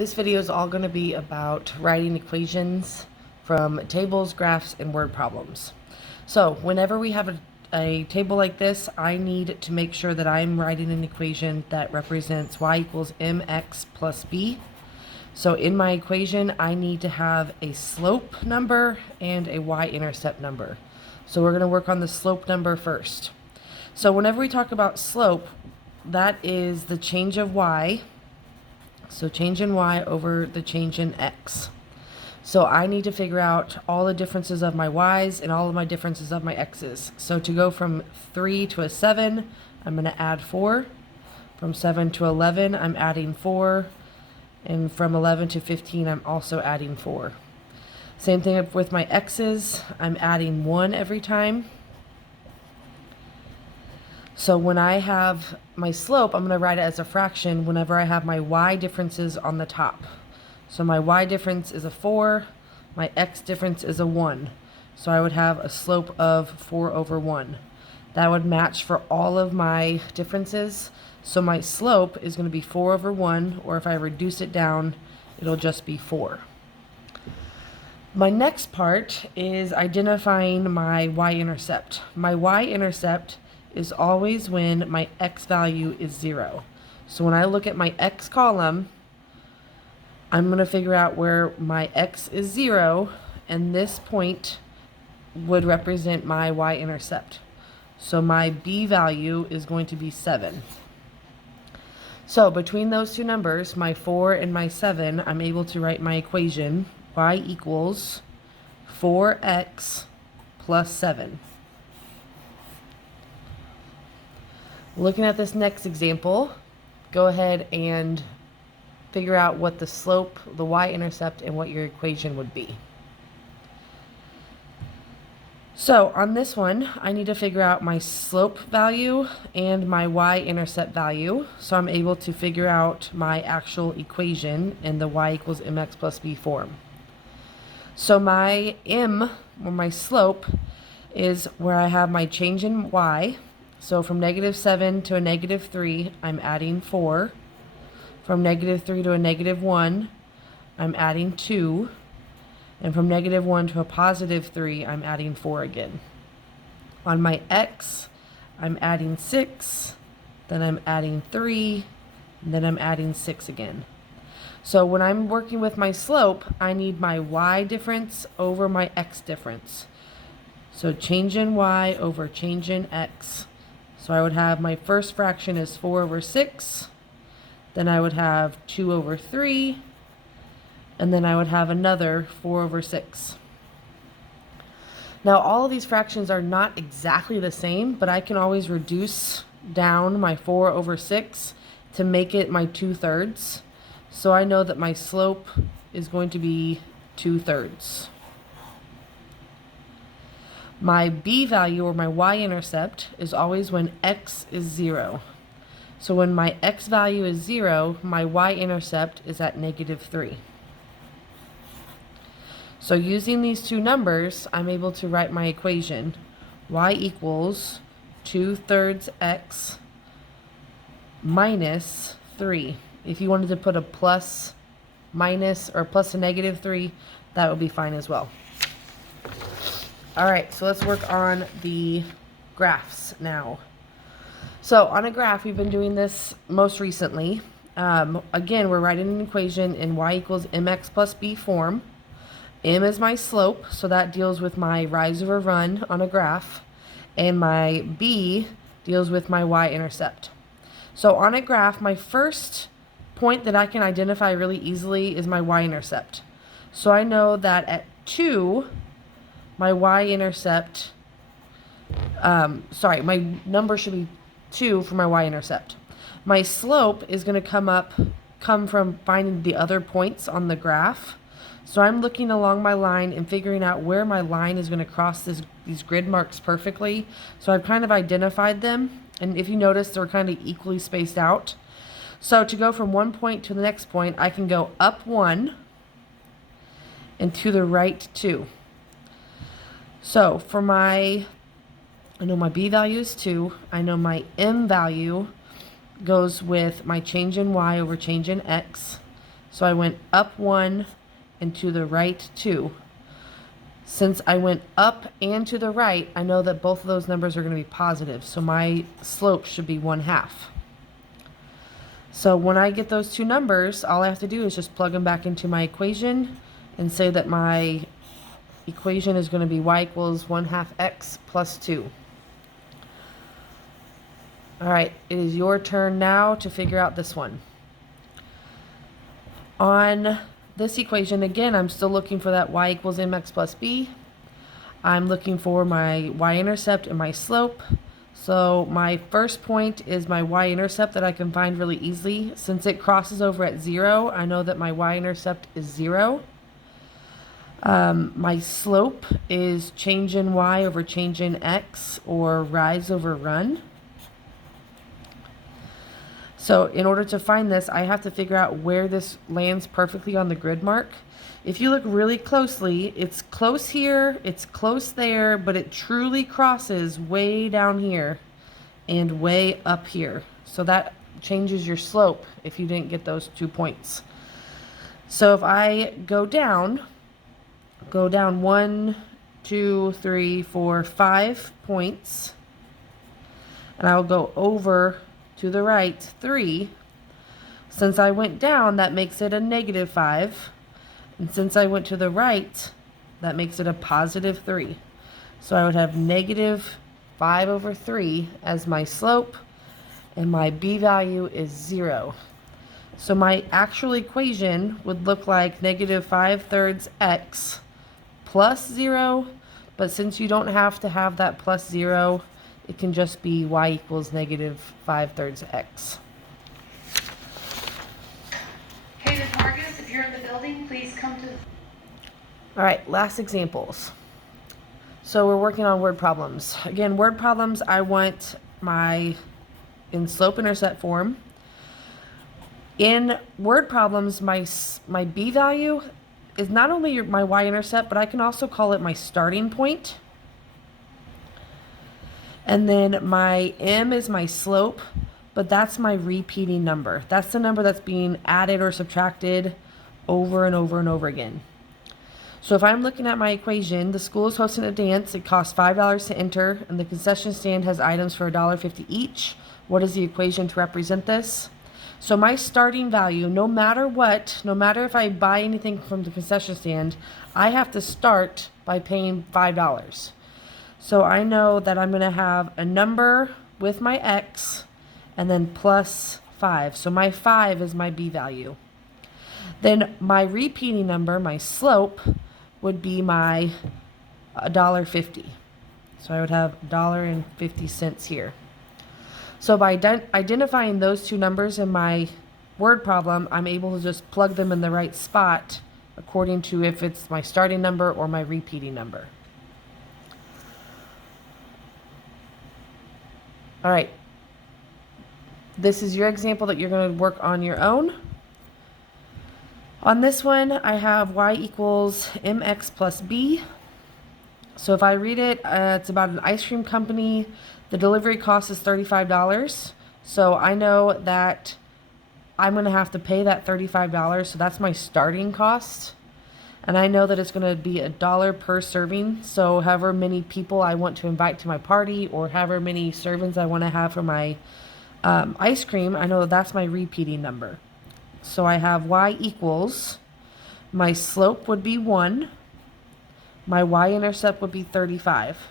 This video is all going to be about writing equations from tables, graphs, and word problems. So whenever we have a table like this, I need to make sure that I'm writing an equation that represents y equals mx plus b. So in my equation, I need to have a slope number and a y-intercept number. So we're going to work on the slope number first. So whenever we talk about slope, that is the change of y. So change in y over the change in x. So I need to figure out all the differences of my y's and all of my differences of my x's. So to go from 3 to a 7, I'm going to add 4. From 7 to 11, I'm adding 4. And from 11 to 15, I'm also adding 4. Same thing with my x's. I'm adding 1 every time. So when I have my slope, I'm going to write it as a fraction whenever I have my y differences on the top. So my y difference is a 4, my x difference is a 1. So I would have a slope of 4 over 1. That would match for all of my differences. So my slope is going to be 4 over 1, or if I reduce it down, it'll just be 4. My next part is identifying my y-intercept. My y-intercept is always when my x value is 0. So when I look at my x column, I'm going to figure out where my x is 0, and this point would represent my y-intercept. So my b value is going to be 7. So between those two numbers, my 4 and my 7, I'm able to write my equation, y equals 4x plus 7. Looking at this next example, go ahead and figure out what the slope, the y-intercept, and what your equation would be. So on this one, I need to figure out my slope value and my y-intercept value. So I'm able to figure out my actual equation in the y equals mx plus b form. So my m, or my slope, is where I have my change in y. So from -7 to a -3, I'm adding 4. From -3 to a -1, I'm adding 2. And from -1 to a +3, I'm adding 4 again. On my x, I'm adding 6, then I'm adding 3, and then I'm adding 6 again. So when I'm working with my slope, I need my y difference over my x difference. So change in y over change in x. So I would have my first fraction is 4 over 6, then I would have 2 over 3, and then I would have another 4 over 6. Now all of these fractions are not exactly the same, but I can always reduce down my 4 over 6 to make it my 2/3. So I know that my slope is going to be 2/3. My b value, or my y-intercept, is always when x is 0. So when my x value is 0, my y-intercept is at -3. So using these two numbers, I'm able to write my equation. Y equals 2/3 x minus 3. If you wanted to put a plus, minus, or plus a -3, that would be fine as well. Alright, so let's work on the graphs now. So on a graph, we've been doing this most recently. Again, we're writing an equation in y equals mx plus b form. M is my slope, so that deals with my rise over run on a graph. And my b deals with my y-intercept. So on a graph, my first point that I can identify really easily is my y-intercept. So I know that at 2, my y-intercept, my number should be 2 for my y-intercept. My slope is going to come from finding the other points on the graph. So I'm looking along my line and figuring out where my line is going to cross these grid marks perfectly. So I've kind of identified them, and if you notice, they're kind of equally spaced out. So to go from one point to the next point, I can go up 1 and to the right 2. So for I know my b value is 2. I know my m value goes with my change in y over change in x. So I went up 1 and to the right 2. Since I went up and to the right, I know that both of those numbers are going to be positive. So my slope should be 1/2. So when I get those two numbers, all I have to do is just plug them back into my equation and say that my equation is going to be y equals 1/2 x plus 2. All right, it is your turn now to figure out this one. On this equation, again, I'm still looking for that y equals mx plus b. I'm looking for my y-intercept and my slope. So my first point is my y-intercept that I can find really easily. Since it crosses over at 0, I know that my y-intercept is 0. My slope is change in y over change in x, or rise over run. So in order to find this, I have to figure out where this lands perfectly on the grid mark. If you look really closely, it's close here, it's close there, but it truly crosses way down here and way up here. So that changes your slope if you didn't get those 2 points. So if I go down 1, 2, 3, 4, 5 points, and I'll go over to the right 3. Since I went down, that makes it a -5. And since I went to the right, that makes it a +3. So I would have -5/3 as my slope, and my b value is 0. So my actual equation would look like -5/3 x plus 0, but since you don't have to have that plus 0, it can just be y equals -5/3 x. Okay, Ms. Marcus, if you're in the building, please come to... All right, last examples. So we're working on word problems. Again, word problems, I want in slope-intercept form. In word problems, my b value is not only my y-intercept, but I can also call it my starting point. And then my m is my slope, but that's my repeating number. That's the number that's being added or subtracted over and over and over again. So if I'm looking at my equation, the school is hosting a dance. It costs $5 to enter, and the concession stand has items for $1.50 each. What is the equation to represent this? So my starting value, no matter what, no matter if I buy anything from the concession stand, I have to start by paying $5. So I know that I'm going to have a number with my x and then plus 5. So my 5 is my b value. Then my repeating number, my slope, would be my $1.50. So I would have $1.50 here. So by identifying those two numbers in my word problem, I'm able to just plug them in the right spot according to if it's my starting number or my repeating number. All right. This is your example that you're going to work on your own. On this one, I have y equals mx plus b. So if I read it, it's about an ice cream company. The delivery cost is $35. So I know that I'm going to have to pay that $35. So that's my starting cost. And I know that it's going to be $1 per serving. So however many people I want to invite to my party, or however many servings I want to have for my ice cream, I know that that's my repeating number. So I have y equals, my slope would be 1, my y-intercept would be 35.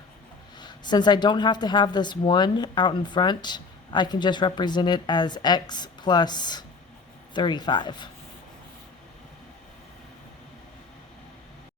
Since I don't have to have this 1 out in front, I can just represent it as x plus 35.